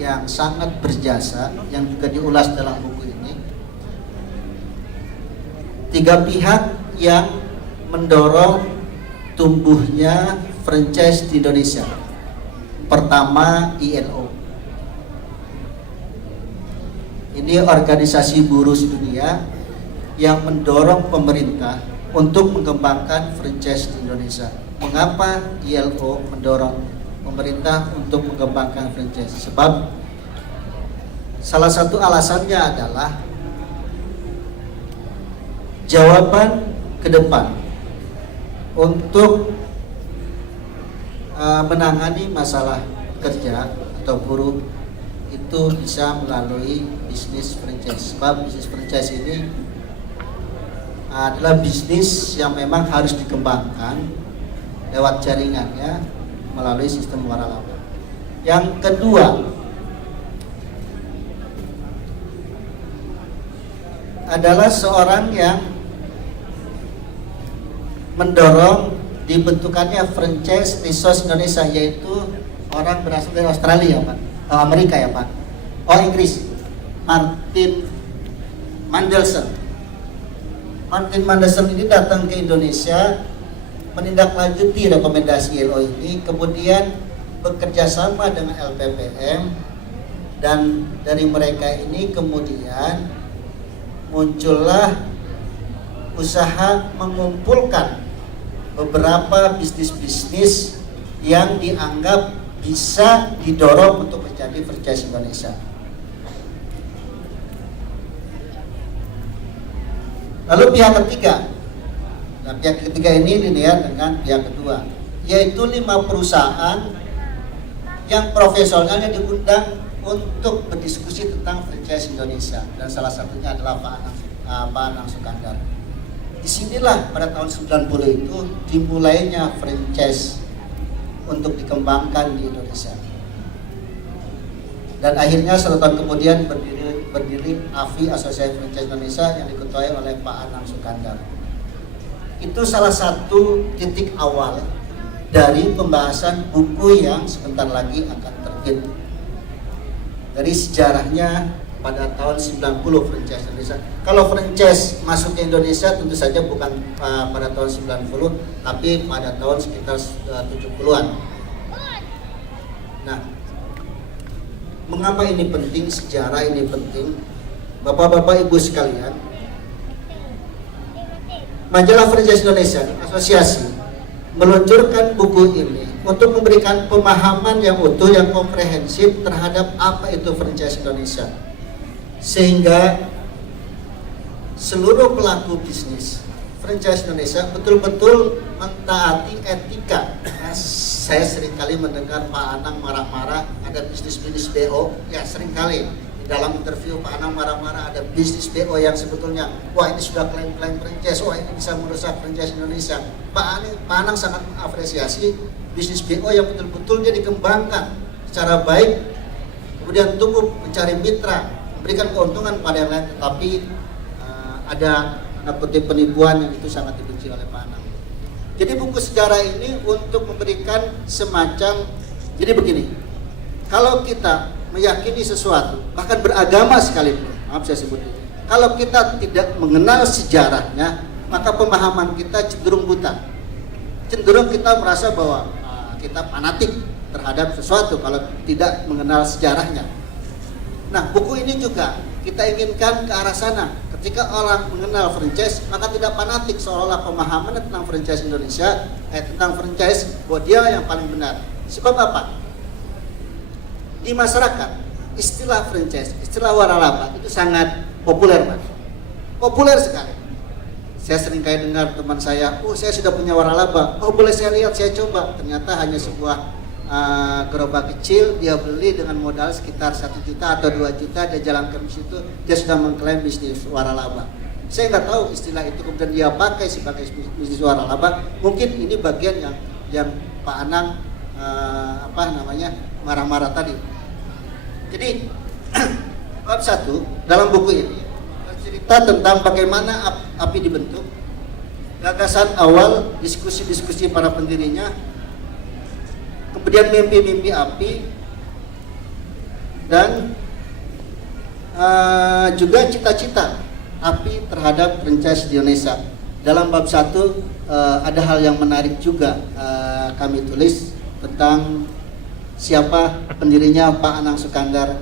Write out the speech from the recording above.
yang sangat berjasa yang juga diulas dalam buku ini. 3 pihak yang mendorong tumbuhnya franchise di Indonesia. Pertama, ILO. Ini organisasi buruh sedunia yang mendorong pemerintah untuk mengembangkan franchise di Indonesia. Mengapa ILO mendorong pemerintah untuk mengembangkan franchise? Sebab salah satu alasannya adalah jawaban ke depan untuk menangani masalah kerja atau buruh itu bisa melalui bisnis franchise. Sebab bisnis franchise ini adalah bisnis yang memang harus dikembangkan lewat jaringannya melalui sistem waralaba. Yang kedua adalah seorang yang mendorong dibentukannya franchise resource Indonesia, yaitu orang berasal dari Australia, Pak. Amerika ya, Pak. Inggris. Martin Mandelson. Martin Mandelson ini datang ke Indonesia menindaklanjuti rekomendasi ILO ini, kemudian bekerja sama dengan LPPM, dan dari mereka ini kemudian muncullah usaha mengumpulkan beberapa bisnis-bisnis yang dianggap bisa didorong untuk menjadi franchise Indonesia. Lalu pihak ketiga, nah pihak ketiga ini linear dengan pihak kedua, yaitu 5 perusahaan yang profesionalnya diundang untuk berdiskusi tentang franchise Indonesia, dan salah satunya adalah Pak Anang Sukandar. Disinilah pada tahun 90 itu dimulainya franchise untuk dikembangkan di Indonesia. Dan akhirnya 1 tahun kemudian berdiri AFI, Asosiasi Franchise Indonesia, yang diketuai oleh Pak Anang Sukandar. Itu salah satu titik awal dari pembahasan buku yang sebentar lagi akan terbit. Dari sejarahnya pada tahun 90 franchise Indonesia. Kalau franchise masuk ke Indonesia tentu saja bukan pada tahun 90, tapi pada tahun sekitar 70-an. Nah, mengapa ini penting, sejarah ini penting? Bapak-bapak, Ibu sekalian, Majalah Franchise Indonesia Asosiasi meluncurkan buku ini untuk memberikan pemahaman yang utuh, yang komprehensif terhadap apa itu franchise Indonesia, sehingga seluruh pelaku bisnis franchise Indonesia betul-betul mentaati etika. Saya seringkali mendengar Pak Anang marah-marah ada bisnis BO, ya seringkali di dalam interview Pak Anang marah-marah ada bisnis BO yang sebetulnya wah ini sudah klaim-klaim franchise, wah ini bisa merusak franchise Indonesia. Pak Anang sangat mengapresiasi bisnis BO yang betul-betul dia dikembangkan secara baik, kemudian tumbuh mencari mitra, memberikan keuntungan pada yang lain, tetapi ada kutip penipuan yang itu sangat dibenci oleh Pak Anang. Jadi buku sejarah ini untuk memberikan semacam, jadi begini, kalau kita meyakini sesuatu, bahkan beragama sekalipun, maaf saya sebut ini, kalau kita tidak mengenal sejarahnya, maka pemahaman kita cenderung buta. Cenderung kita merasa bahwa kita fanatik terhadap sesuatu kalau tidak mengenal sejarahnya. Nah, buku ini juga kita inginkan ke arah sana. Ketika orang mengenal franchise, maka tidak fanatik seolah-olah pemahaman tentang franchise Indonesia, tentang franchise bahwa dia yang paling benar. Sebab apa? Di masyarakat, istilah franchise, istilah waralaba itu sangat populer, Pak. Populer sekali. Saya sering kali dengar teman saya, saya sudah punya waralaba, boleh saya lihat, saya coba. Ternyata hanya sebuah gerobak kecil, dia beli dengan modal sekitar 1 juta atau 2 juta, dia jalankan di situ, dia sudah mengklaim bisnis waralaba. Saya nggak tahu istilah itu kemudian dia pakai sebagai bisnis waralaba. Mungkin ini bagian yang Pak Anang marah-marah tadi. Jadi bab 1 dalam buku ini cerita tentang bagaimana API dibentuk, gagasan awal, diskusi-diskusi para pendirinya, kemudian mimpi-mimpi API, dan juga cita-cita API terhadap franchise di Indonesia. Dalam bab 1 ada hal yang menarik juga kami tulis tentang siapa pendirinya Pak Anang Sukandar